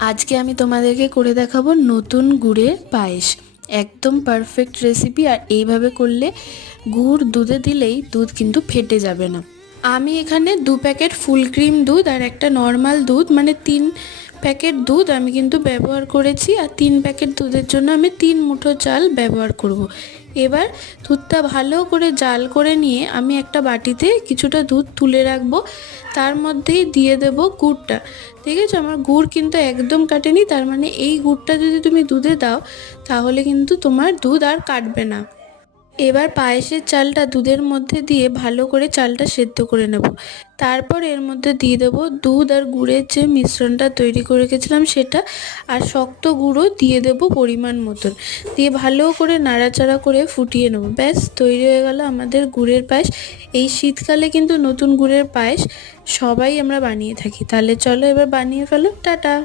আজকে আমি তোমাদেরকে করে দেখাবো নতুন গুড়ের পায়েস। একদম পারফেক্ট রেসিপি। আর এইভাবে করলে গুড় দুধে দিলেই দুধ কিন্তু ফেটে যাবে না। আমি এখানে 2 প্যাকেট ফুল ক্রিম দুধ আর একটা নর্মাল দুধ মানে 3 প্যাকেট দুধ আমি কিন্তু ব্যবহার করেছি। আর 3 প্যাকেট দুধের জন্য আমি 3 মুঠো চাল ব্যবহার করব। এবার দুধটা ভালো করে জাল করে নিয়ে আমি একটা বাটিতে কিছুটা দুধ তুলে রাখবো। তার মধ্যেই দিয়ে দেব গুড়টা। ঠিক আছে, আমার গুড় কিন্তু একদম কাটেনি, তার মানে এই গুড়টা যদি তুমি দুধে দাও তাহলে কিন্তু তোমার দুধ আর কাটবে না। এবার পায়েসের চালটা দুধের মধ্যে দিয়ে ভালো করে চালটা সেদ্ধ করে নেব। তারপর এর মধ্যে দিয়ে দেবো দুধ আর গুড়ের যে মিশ্রণটা তৈরি করে রেখেছিলাম সেটা, আর শক্ত গুঁড়ো দিয়ে দেব পরিমাণ মতন, দিয়ে ভালো করে নাড়াচাড়া করে ফুটিয়ে নেব। ব্যাস তৈরি হয়ে গেল আমাদের গুড়ের পায়েস। এই শীতকালে কিন্তু নতুন গুড়ের পায়েস সবাই আমরা বানিয়ে থাকি। তাহলে চলো এবার বানিয়ে ফেলো। টাটা।